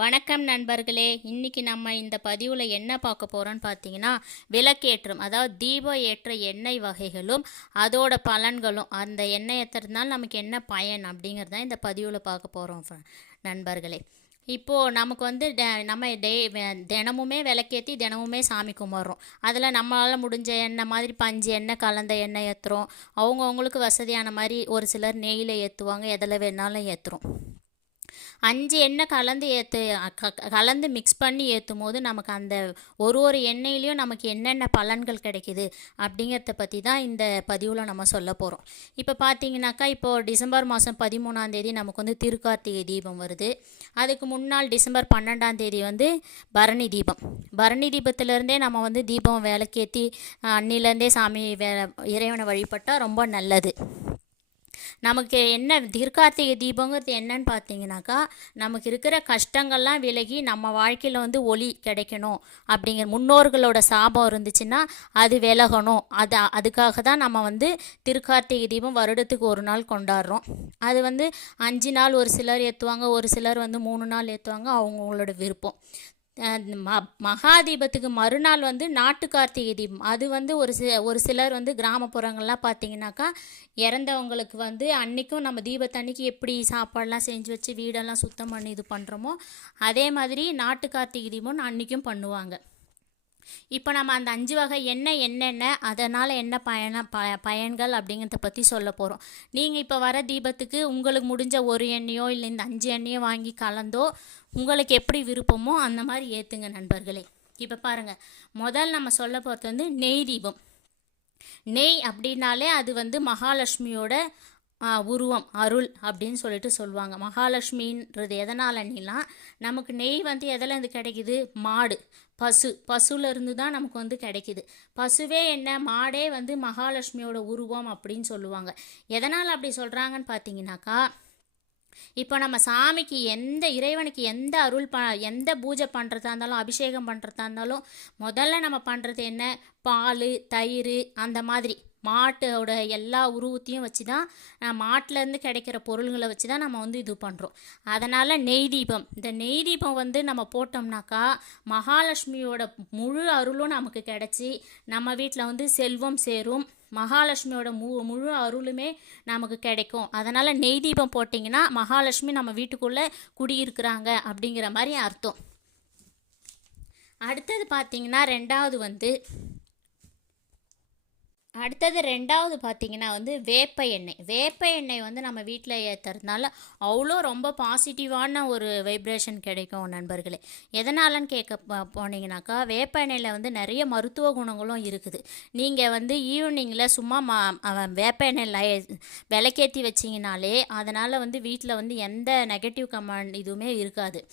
வணக்கம் நண்பர்களே இன்னைக்கு நம்ம இந்த பதிவில் என்ன பார்க்க போகிறோம்னு பார்த்தீங்கன்னா விளக்கேற்றம் அதாவது தீப ஏற்ற எண்ணெய் வகைகளும் அதோட பலன்களும் அந்த எண்ணெய் ஏற்றுறதுனால நமக்கு என்ன பயன் அப்படிங்கிறது தான் இந்த பதிவில் பார்க்க போகிறோம் நண்பர்களே. இப்போது நமக்கு வந்து ட- நம்ம டே தினமுமே விளக்கேற்றி தினமுமே சாமி கும்பிட்றோம். அதில் நம்மளால் முடிஞ்ச எண்ணெய் மாதிரி பஞ்சு எண்ணெய் கலந்த எண்ணெய் ஏற்றுறோம் அவங்கவுங்களுக்கு வசதியான மாதிரி ஒரு சிலர் நெய்யில் ஏற்றுவாங்க எதில் வேணாலும் ஏற்றுறோம் அஞ்சு எண்ணெய் கலந்து ஏற்று கலந்து மிக்ஸ் பண்ணி ஏற்றும் போது நமக்கு அந்த ஒரு ஒரு எண்ணெயிலையும் நமக்கு என்னென்ன பலன்கள் கிடைக்குது அப்படிங்கிறத பற்றி தான் இந்த பதிவில் நம்ம சொல்ல போகிறோம் இப்போ பார்த்தீங்கன்னாக்கா இப்போது டிசம்பர் மாதம் பதிமூணாம் தேதி நமக்கு வந்து திருக்கார்த்திகை தீபம் வருது. அதுக்கு முன்னாள் டிசம்பர் பன்னெண்டாம் தேதி வந்து பரணி தீபம். பரணி தீபத்திலேருந்தே நம்ம வந்து தீபம் விளக்கேற்றி அன்னிலேருந்தே சாமி வே இறைவனை வழிபட்டால் ரொம்ப நல்லது. நமக்கு என்ன திருக்கார்த்திகை தீபங்கிறது என்னன்னு பார்த்தீங்கன்னாக்கா நமக்கு இருக்கிற கஷ்டங்கள்லாம் விலகி நம்ம வாழ்க்கையில் வந்து ஒளி கிடைக்கணும். அப்படிங்கிற முன்னோர்களோட சாபம் இருந்துச்சுன்னா அது விலகணும். அது அதுக்காக தான் நம்ம வந்து திருக்கார்த்திகை தீபம் வருடத்துக்கு ஒரு நாள் கொண்டாடுறோம். அது வந்து அஞ்சு நாள் ஒரு சிலர் ஏற்றுவாங்க ஒரு சிலர் வந்து மூணு நாள் ஏற்றுவாங்க அவங்கவுங்களோட விருப்பம். மகாதீபத்துக்கு மறுநாள் வந்து நாட்டு கார்த்திகை தீபம். அது வந்து ஒரு சி ஒரு சிலர் வந்து கிராமப்புறங்கள்லாம் பார்த்தீங்கன்னாக்கா இறந்தவங்களுக்கு வந்து அன்றைக்கும் நம்ம தீபத்தன்னைக்கு எப்படி சாப்பாடெலாம் செஞ்சு வச்சு வீடெல்லாம் சுத்தம் பண்ணி இது பண்ணுறோமோ அதே மாதிரி நாட்டு கார்த்திகை தீபம்னு அன்றைக்கும் பண்ணுவாங்க. இப்போ நம்ம அந்த அஞ்சு வகை எண்ணெய் என்னென்ன அதனால் என்ன பயன ப பயன்கள் அப்படிங்கிறத பற்றி சொல்ல போகிறோம் நீங்கள் இப்போ வர தீபத்துக்கு உங்களுக்கு முடிஞ்ச ஒரு எண்ணெயோ இல்லை இந்த அஞ்சு எண்ணெயோ வாங்கி கலந்தோ உங்களுக்கு எப்படி விருப்பமோ அந்த மாதிரி ஏற்றுங்க நண்பர்களே. இப்போ பாருங்கள் முதல் நம்ம சொல்ல போகிறது வந்து நெய் தீபம். நெய் அப்படின்னாலே அது வந்து மகாலட்சுமியோட உருவம் அருள் அப்படின்னு சொல்லிட்டு சொல்லுவாங்க. மகாலட்சுமின்றது எதனாலன்னா நமக்கு நெய் வந்து எதுலேருந்து கிடைக்குது? மாடு. பசு. பசுலேருந்து தான் நமக்கு வந்து கிடைக்குது. பசுவே என்ன? மாடே வந்து மகாலட்சுமியோட உருவம் அப்படின்னு சொல்லுவாங்க. எதனால் அப்படி சொல்கிறாங்கன்னு பார்த்தீங்கன்னாக்கா இப்போ நம்ம சாமிக்கு எந்த இறைவனுக்கு எந்த அருள் ப எந்த பூஜை பண்ணுறதா இருந்தாலும் அபிஷேகம் பண்ணுறதா இருந்தாலும் முதல்ல நம்ம பண்ணுறது என்ன? பால் தயிர் அந்த மாதிரி. மாட்டோட எல்லா உருவத்தையும் வச்சு தான் மாட்டிலேருந்து கிடைக்கிற பொருள்களை வச்சு தான் நம்ம வந்து இது பண்ணுறோம் அதனால் நெய் தீபம். இந்த நெய் தீபம் வந்து நம்ம போட்டோம்னாக்கா மகாலட்சுமியோட முழு அருளும் நமக்கு கிடச்சி நம்ம வீட்டில் வந்து செல்வம் சேரும். மகாலட்சுமியோட மு முழு அருளுமே நமக்கு கிடைக்கும். அதனால் நெய் தீபம் போட்டிங்கன்னா மகாலட்சுமி நம்ம வீட்டுக்குள்ளே குடியிருக்கிறாங்க அப்படிங்கிற மாதிரி அர்த்தம். அடுத்தது பார்த்தீங்கன்னா ரெண்டாவது வந்து அடுத்தது ரெண்டாவது பார்த்தீங்கன்னா வந்து வேப்ப எண்ணெய். வேப்ப எண்ணெய் வந்து நம்ம வீட்டில் ஏற்றுறதுனால அவ்வளோ ரொம்ப பாசிட்டிவான ஒரு வைப்ரேஷன் கிடைக்கும் நண்பர்களே. எதனாலன்னு கேட்க போ- போனீங்கன்னாக்கா வேப்ப எண்ணெயில் வந்து நிறைய மருத்துவ குணங்களும் இருக்குது. நீங்கள் வந்து ஈவினிங்கில் சும்மா மா வேப்ப எண்ணெயில் விளக்கேற்றி வச்சிங்கனாலே அதனால் வந்து வீட்டில் வந்து எந்த நெகட்டிவ் கமெண்ட் இதுவுமே இருக்காது.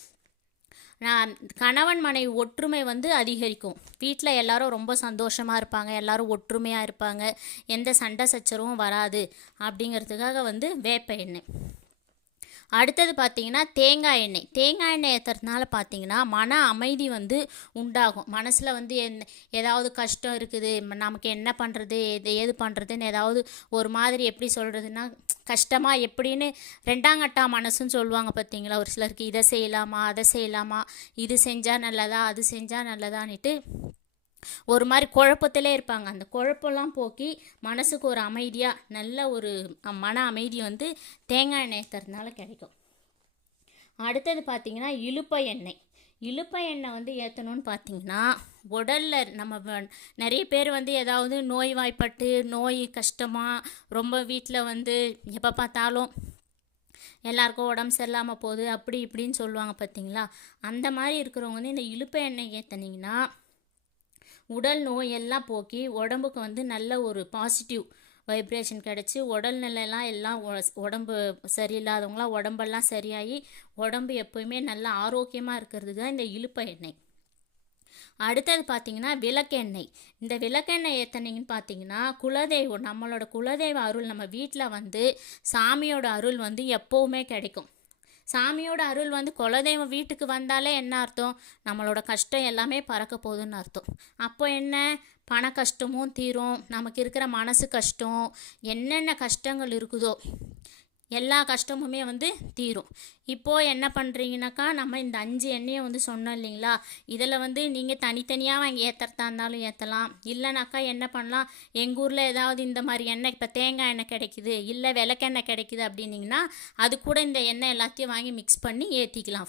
நான் கணவன் மனைவி ஒற்றுமை வந்து அதிகரிக்கும். வீட்டில் எல்லாரும் ரொம்ப சந்தோஷமாக இருப்பாங்க. எல்லாரும் ஒற்றுமையாக இருப்பாங்க. எந்த சண்டை சச்சரவும் வராது. அப்படிங்கிறதுக்காக வந்து வேப்ப எண்ணெய். அடுத்தது பார்த்தீங்கன்னா தேங்காய் எண்ணெய். தேங்காய் எண்ணெய் ஏற்றுறதுனால பார்த்தீங்கன்னா மன அமைதி வந்து உண்டாகும். மனசில் வந்து என் ஏதாவது கஷ்டம் இருக்குது. நமக்கு என்ன பண்ணுறது எது ஏது பண்ணுறதுன்னு ஏதாவது ஒரு மாதிரி எப்படி சொல்கிறதுன்னா கஷ்டமாக எப்படின்னு ரெண்டாங்கட்டா மனசுன்னு சொல்லுவாங்க பார்த்தீங்களா? ஒரு சிலருக்கு இதை செய்யலாமா அதை செய்யலாமா இது செஞ்சால் நல்லதா அது செஞ்சால் நல்லதான்ட்டு ஒரு மாதிரி குழப்பத்திலே இருப்பாங்க. அந்த குழப்பம்லாம் போக்கி மனசுக்கு ஒரு அமைதியாக நல்ல ஒரு மன அமைதி வந்து தேங்காய் எண்ணெய் ஏற்றுறதுனால கிடைக்கும். அடுத்தது பார்த்திங்கன்னா இலுப்பை எண்ணெய். இலுப்பை எண்ணெய் வந்து ஏற்றணும்னு பார்த்தீங்கன்னா உடலில் நம்ம வ- நிறைய பேர் வந்து ஏதாவது நோய் வாய்ப்பட்டு நோய் கஷ்டமாக ரொம்ப வீட்டில் வந்து எப்போ பார்த்தாலும் எல்லாருக்கும் உடம்பு சரியில்லாமல் போகுது அப்படி இப்படின்னு சொல்லுவாங்க பார்த்தீங்களா அந்த மாதிரி இருக்கிறவங்க வந்து இந்த இலுப்பை எண்ணெய் ஏற்றுனீங்கன்னா உடல் நோய் எல்லாம் போக்கி உடம்புக்கு வந்து நல்ல ஒரு பாசிட்டிவ் வைப்ரேஷன் கிடச்சி உடல் நிலையெல்லாம் எல்லாம் உடம்பு சரியில்லாதவங்களாம் உடம்பெல்லாம் சரியாகி உடம்பு எப்போயுமே நல்லா ஆரோக்கியமாக இருக்கிறது தான் இந்த இழுப்ப எண்ணெய். அடுத்தது பார்த்தீங்கன்னா விளக்கெண்ணெய் இந்த விளக்கெண்ணெய் எத்தனைங்கன்னு பார்த்தீங்கன்னா குலதெய்வம் நம்மளோட குலதெய்வ அருள் நம்ம வீட்டில் வந்து சாமியோட அருள் வந்து எப்போவுமே கிடைக்கும். சாமியோட அருள் வந்து குலதெய்வம் வீட்டுக்கு வந்தாலே என்ன அர்த்தம்? நம்மளோட கஷ்டம் எல்லாமே பறக்க போகுதுன்னு அர்த்தம். அப்போ என்ன? பண கஷ்டமும் தீரும். நமக்கு இருக்கிற மனசு கஷ்டம். என்னென்ன கஷ்டங்கள் இருக்குதோ எல்லா கஷ்டமுமே வந்து தீரும். இப்போது என்ன பண்ணுறீங்கனாக்கா நம்ம இந்த அஞ்சு எண்ணெயை வந்து சொன்னோம் இல்லைங்களா? இதில் வந்து நீங்கள் தனித்தனியாக வாங்கி ஏற்றுறதா இருந்தாலும் ஏற்றலாம் இல்லைனாக்கா என்ன பண்ணலாம்? எங்கள் ஊரில் ஏதாவது இந்த மாதிரி எண்ணெய் இப்போ தேங்காய் எண்ணெய் கிடைக்குது இல்லை விளக்கெண்ணெய் கிடைக்குது அப்படின்னிங்கன்னா அது கூட இந்த எண்ணெய் எல்லாத்தையும் வாங்கி மிக்ஸ் பண்ணி ஏற்றிக்கலாம்